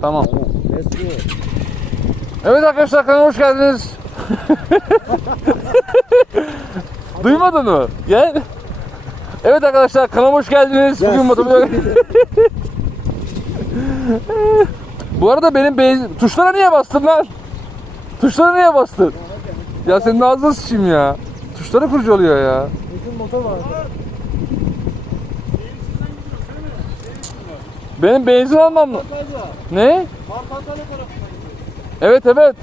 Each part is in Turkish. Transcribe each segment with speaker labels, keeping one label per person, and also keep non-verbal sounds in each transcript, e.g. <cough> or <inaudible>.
Speaker 1: Tamam. Evet arkadaşlar kanalıma hoş geldiniz. <laughs> Duymadın mı? Gel. Evet arkadaşlar kanalıma hoş geldiniz. Bugün motovlog... Bu arada benim benzin... Tuşlara niye bastın lan? Tuşlara niye bastın? Ya senin ağzına sıçayım ya. Tuşları kurcalıyor ya.
Speaker 2: Bütün motor var.
Speaker 1: Benim benzin almam mı? Ne? Evet evet.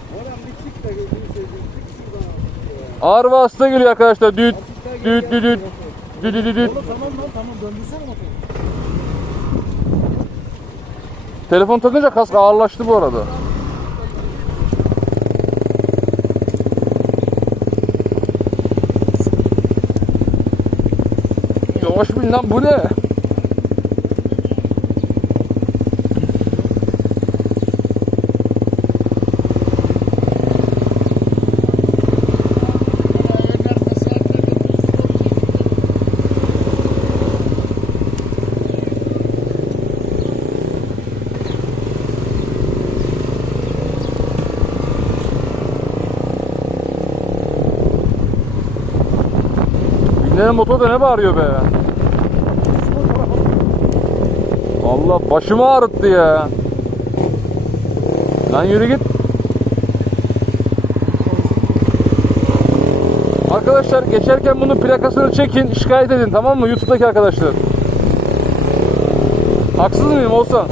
Speaker 1: Ağır vasıta geliyor arkadaşlar. Düt düt düt düt. Düt düt düt
Speaker 2: tamam lan tamam döndürsene motoru.
Speaker 1: Telefon takınca kask ağırlaştı bu arada. Yavaş bin lan bu ne? Binlerin motor da ne bağırıyor be? Allah başımı ağrıttı ya. Lan yürü git. Arkadaşlar geçerken bunun plakasını çekin, şikayet edin tamam mı? YouTube'daki arkadaşlar. Haksız mıyım olsa?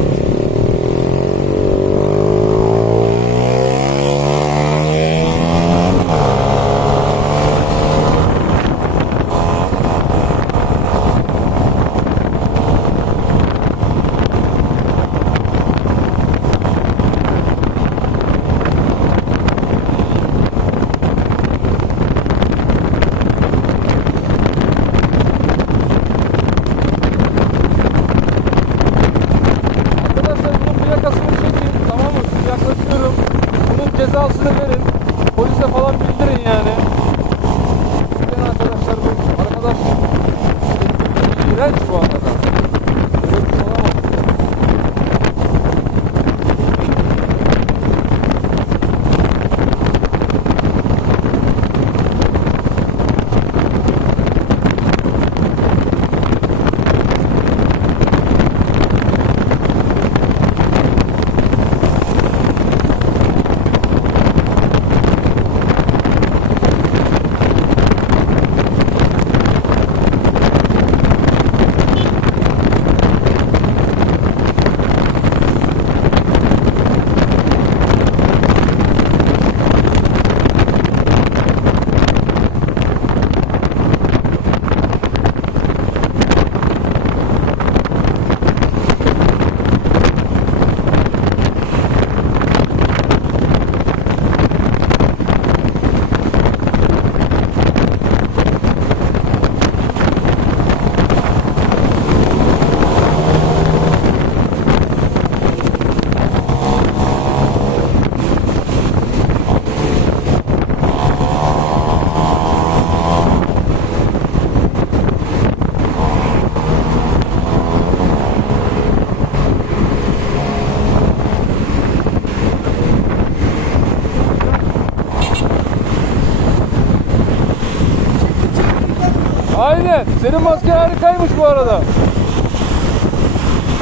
Speaker 1: Senin maske harikaymış bu arada.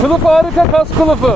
Speaker 1: Kılıf harika, kas kılıfı.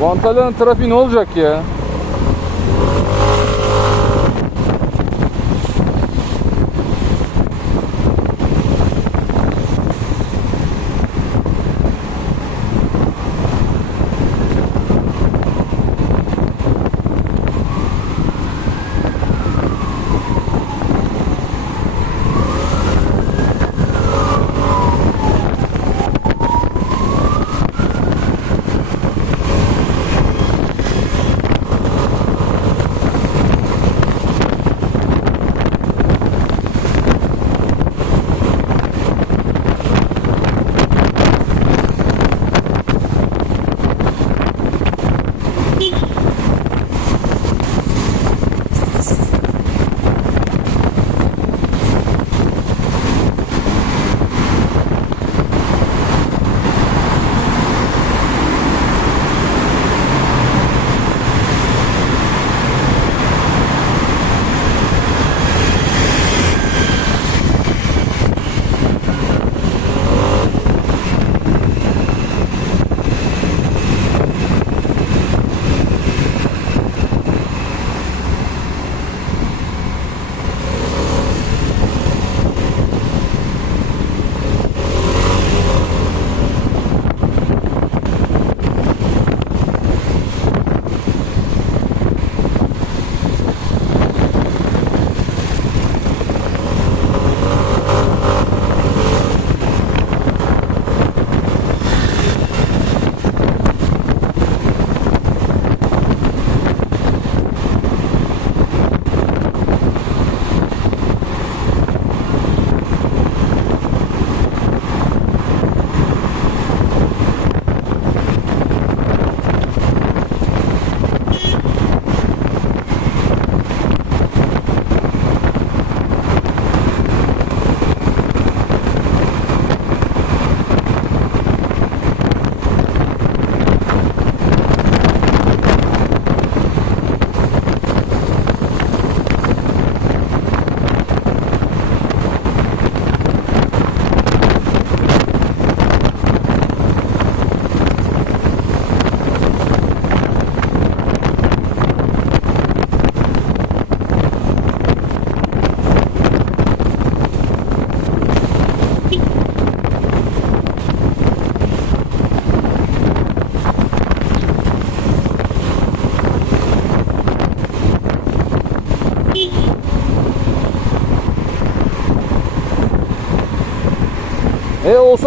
Speaker 1: Bu Antalya'nın trafiği ne olacak ya?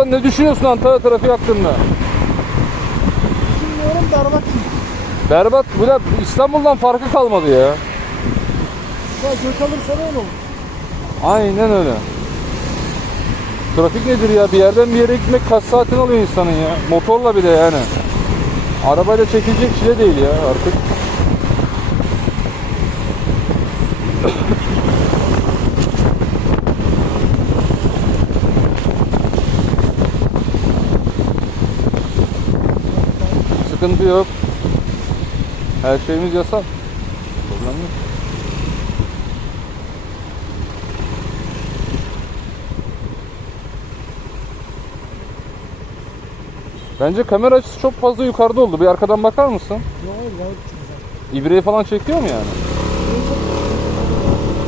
Speaker 1: E olsa ne düşünüyorsun Antalya trafiği hakkında?
Speaker 2: Bilmiyorum berbat.
Speaker 1: Berbat. Bu da İstanbul'dan farkı kalmadı ya.
Speaker 2: Ya göç alırsa ne olur?
Speaker 1: Aynen öyle. Trafik nedir ya? Bir yerden bir yere gitmek kaç saatini alıyor insanın ya. Motorla bir de yani. Arabayla çekilecek çile değil ya artık. Sıkıntı yok. Her şeyimiz yasal. Problem yok. Bence kamera açısı çok fazla yukarıda oldu. Bir arkadan bakar mısın?
Speaker 2: Yok hayır.
Speaker 1: İbreyi falan çekiyor mu yani?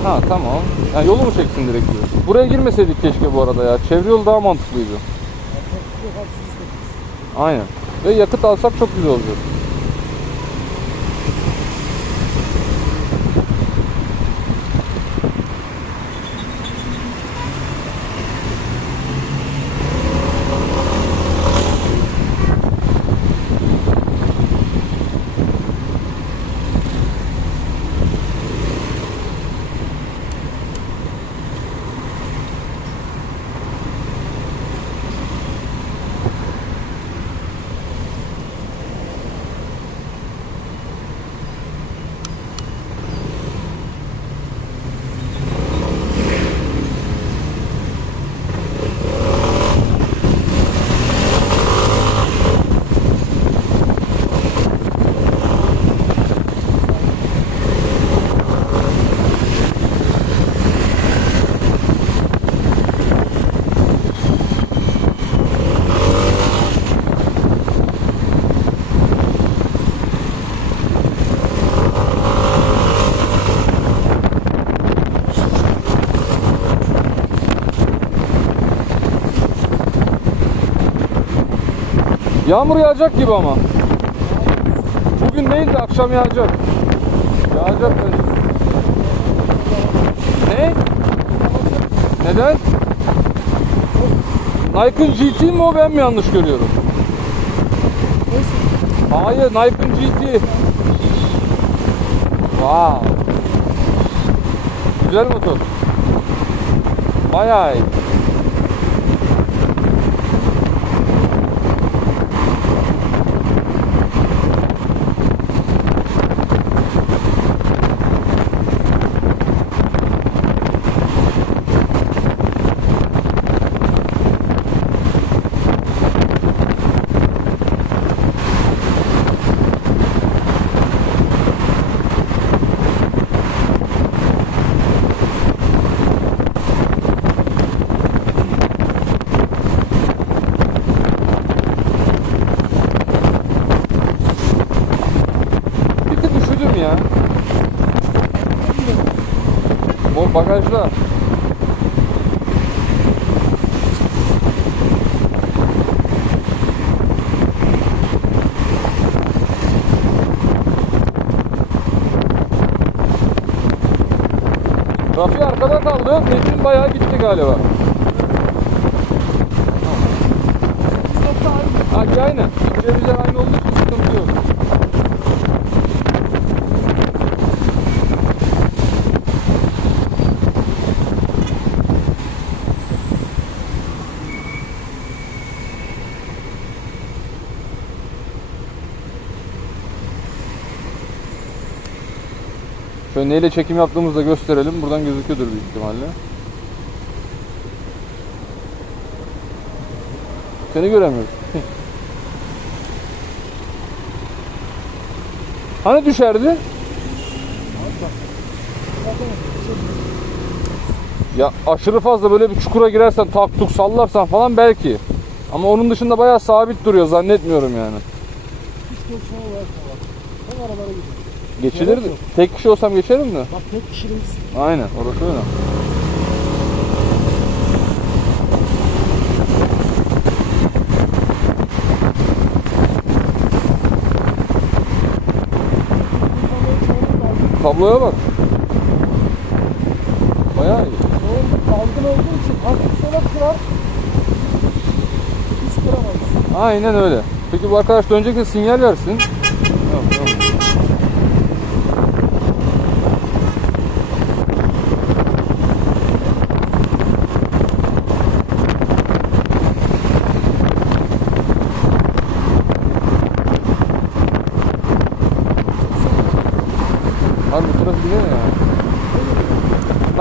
Speaker 1: Ha tamam. Ha, yolu mu çeksin direkt diyor. Buraya girmeseydik keşke bu arada ya. Çevre yolu daha mantıklıydı. Aynen. Ve yakıt alsak çok güzel olacak. Yağmur yağacak gibi ama. Bugün değil de akşam yağacak. Yağacak bence. Ne? Neden? Nikon GT mi o ben mi yanlış görüyorum? Hayır Nikon GT. Wow. Güzel motor. Bayağı iyi. Bir tık üşüdüm ya. Bu bagajda. Rafi arkada kaldı. Metin bayağı gitti galiba. Hadi aynen. İbremizler aynı olduğu için sıkıntı yok. Şöyle neyle çekim yaptığımızı da gösterelim. Buradan gözüküyordur büyük ihtimalle. Seni göremiyoruz. <laughs> hani düşerdi? Ya aşırı fazla böyle bir çukura girersen tak tuk sallarsan falan belki. Ama onun dışında bayağı sabit duruyor zannetmiyorum yani.
Speaker 2: Hiç geçme uğraşma bak. Sen.
Speaker 1: Geçilir
Speaker 2: Gerek yok.
Speaker 1: Tek kişi olsam geçerim de.
Speaker 2: Bak tek kişiliyiz.
Speaker 1: Aynen orası öyle. Tabloya bak. Bayağı iyi.
Speaker 2: Doğru dalgın olduğu için hafif sola kırar.
Speaker 1: Aynen öyle. Peki bu arkadaş dönecek de sinyal versin. Yok, yok. Abi bu trafik ne ya?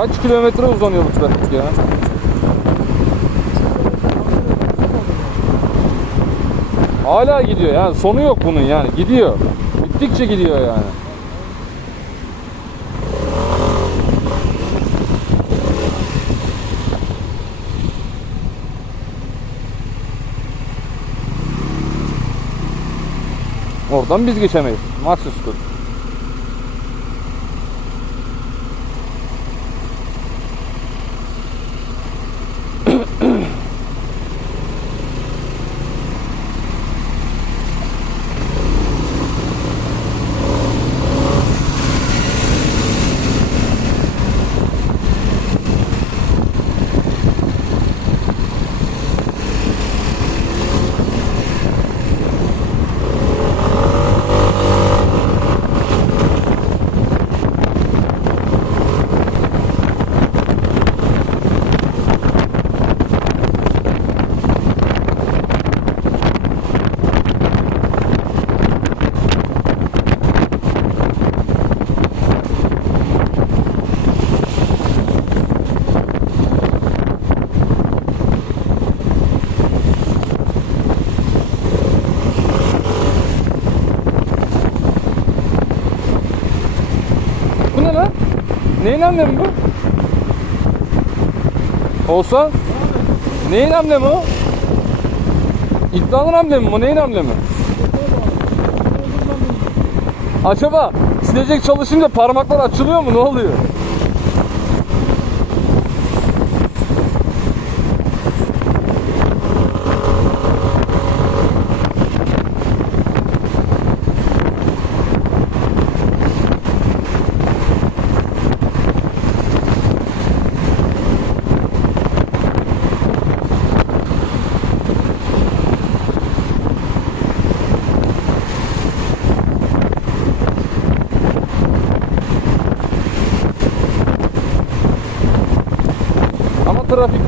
Speaker 1: Kaç kilometre uzanıyor bu trafik ya? Hala gidiyor yani sonu yok bunun yani gidiyor. Gittikçe gidiyor yani. Oradan biz geçemeyiz. Maxus kod. Bu ne lan? Neyin amblemi bu? Olsa? Neyin amblemi o? İddianın amblemi mi? bu? Neyin amblemi? Acaba silecek çalışınca parmaklar açılıyor mu? Ne oluyor?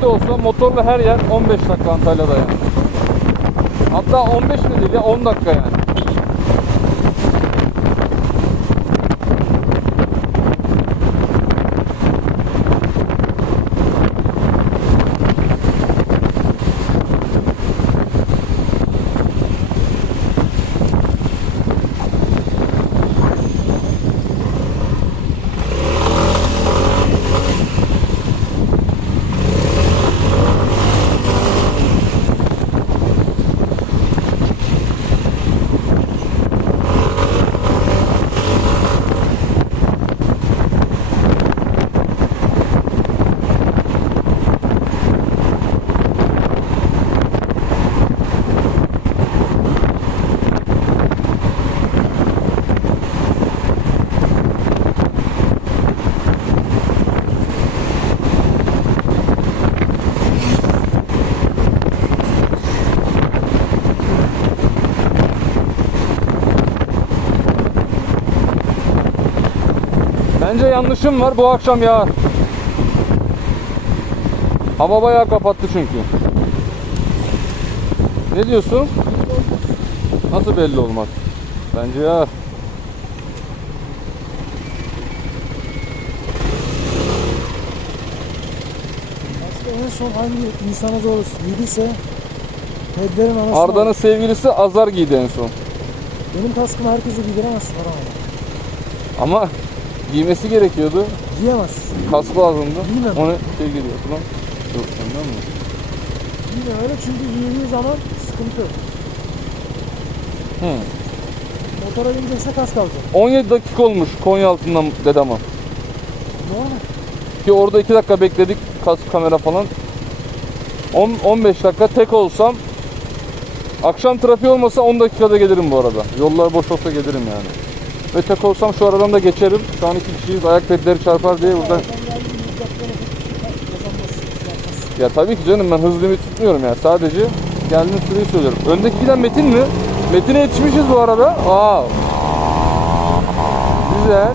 Speaker 1: Trafikte olsa motorla her yer 15 dakika Antalya'da yani. Hatta 15 mi değil ya 10 dakika yani. Bence yanlışım var bu akşam yağar. Hava bayağı kapattı çünkü. Ne diyorsun? Nasıl belli olmaz? Bence.
Speaker 2: Başka en son hangi insana doğru yürüyse Pedlerin anasını
Speaker 1: Arda'nın sevgilisi Azar giydi en son.
Speaker 2: Benim kaskımı herkese giydiremezsin abi.
Speaker 1: Ama giymesi gerekiyordu.
Speaker 2: Giyemezsin.
Speaker 1: Kask lazımdı.
Speaker 2: Giymem.
Speaker 1: Ona şey geliyor falan. Yok ondan mı?
Speaker 2: Giyme öyle çünkü giydiği zaman sıkıntı.
Speaker 1: Hı.
Speaker 2: Motora binecekse kask alacak.
Speaker 1: 17 dakika olmuş Konya altından Dedama.
Speaker 2: Normal.
Speaker 1: Ki orada 2 dakika bekledik kask kamera falan. 10 15 dakika tek olsam akşam trafiği olmasa 10 dakikada gelirim bu arada. Yollar boş olsa gelirim yani. Ve tek olsam şu aradan da geçerim. Şu an iki kişiyiz. Ayak pedleri çarpar diye buradan.
Speaker 2: Ben geldiğim 100 dakikada kazanmaz. Yapmaz.
Speaker 1: Ya tabii ki canım ben hız limit tutmuyorum yani. Sadece Geldiğim süreyi söylüyorum. Öndeki giden Metin mi? Metin'e yetişmişiz bu arada. Aa. Güzel.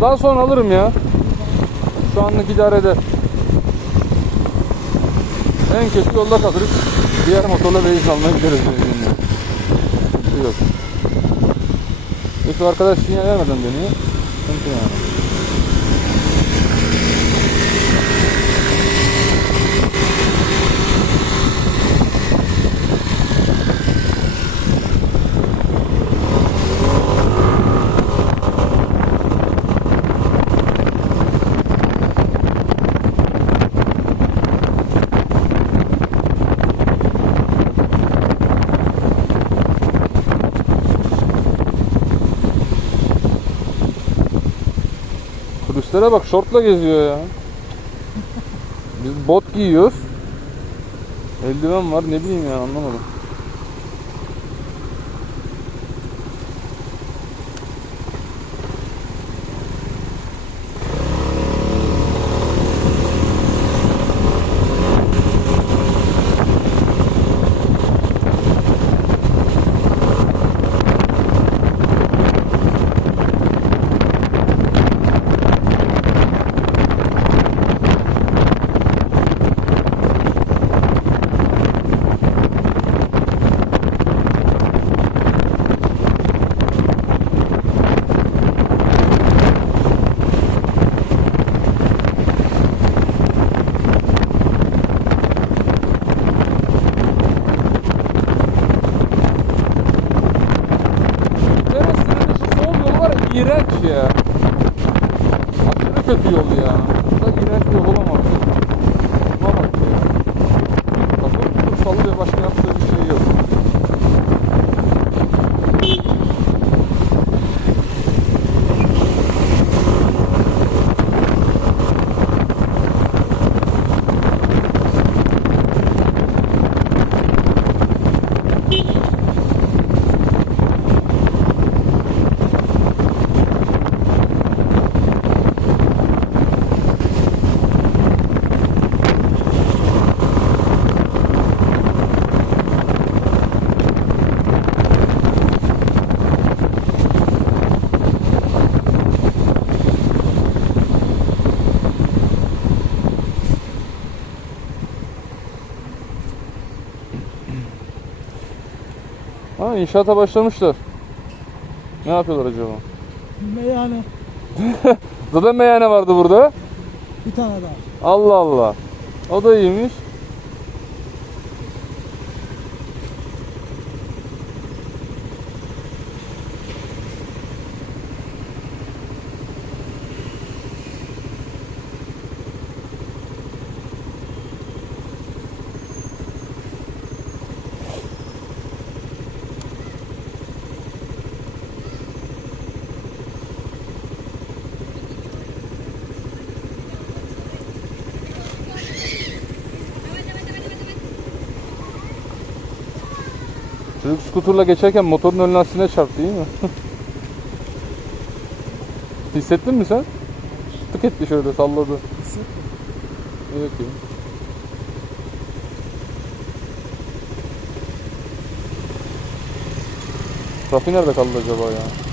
Speaker 1: Daha sonra alırım ya. Şu anlık idare eder. En kötü yolda kalırız. Diğer motorla benzin almaya gideriz. Sıkıntı yok. Peki arkadaş sinyal vermeden dönüyor. Sıkıntı yani. Turistlere bak şortla geziyor ya. Biz bot giyiyoruz. Eldiven var ne bileyim ya anlamadım. iğrenç ya. Aşırı kötü yol ya. Burada iğrenç bir yol olamaz. Buna bak ya. Kapı tutup salı ve başka yaptığı bir şey yok. Ha inşaata başlamışlar. Ne yapıyorlar acaba?
Speaker 2: Meyhane <laughs>
Speaker 1: Zaten meyhane vardı burada.
Speaker 2: bir tane daha.
Speaker 1: Allah Allah. O da iyiymiş. Çocuk skuterla geçerken motorun ön lastiğine çarptı değil mi? <laughs> Hissettin mi sen? Tık etti şöyle salladı.
Speaker 2: Hissettim.
Speaker 1: İyi okey. Rafi nerede kaldı acaba ya?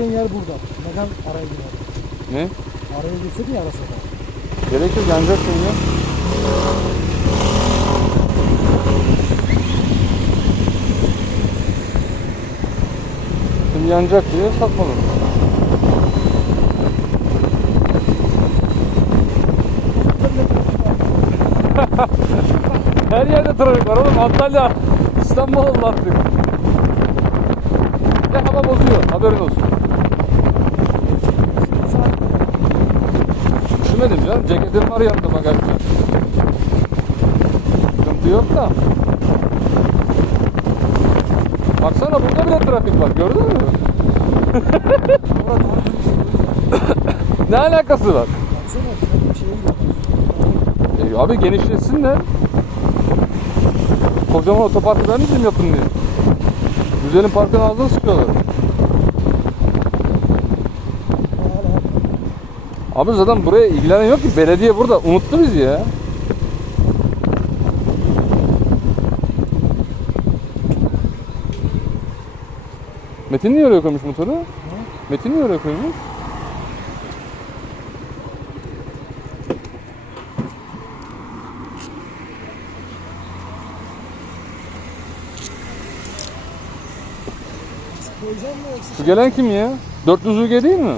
Speaker 2: Gideceğin yer burada. Neden araya girer?
Speaker 1: Ne?
Speaker 2: Araya girseydi ya ara sokağa.
Speaker 1: Gerek yok yanacak şimdi. Şimdi yanacak diye satmadım. <laughs> Her yerde trafik var oğlum. Antalya İstanbul artık. Ve hava bozuyor. Haberin olsun. Üşümedim canım. Ceketim var yanında bagajda. Sıkıntı yok da. Baksana burada bile trafik var. Gördün mü? <laughs> ne alakası var? E, abi genişletsinler. Kocaman otoparkı vermeyeceğim yapın diye. Güzelin parkın ağzına sıkıyorlar. Abi zaten buraya ilgilenen yok ki. Belediye burada. Unuttu bizi ya. Metin niye oraya koymuş motoru? Metin niye oraya koymuş? Şu gelen kim ya? 400 UG değil mi?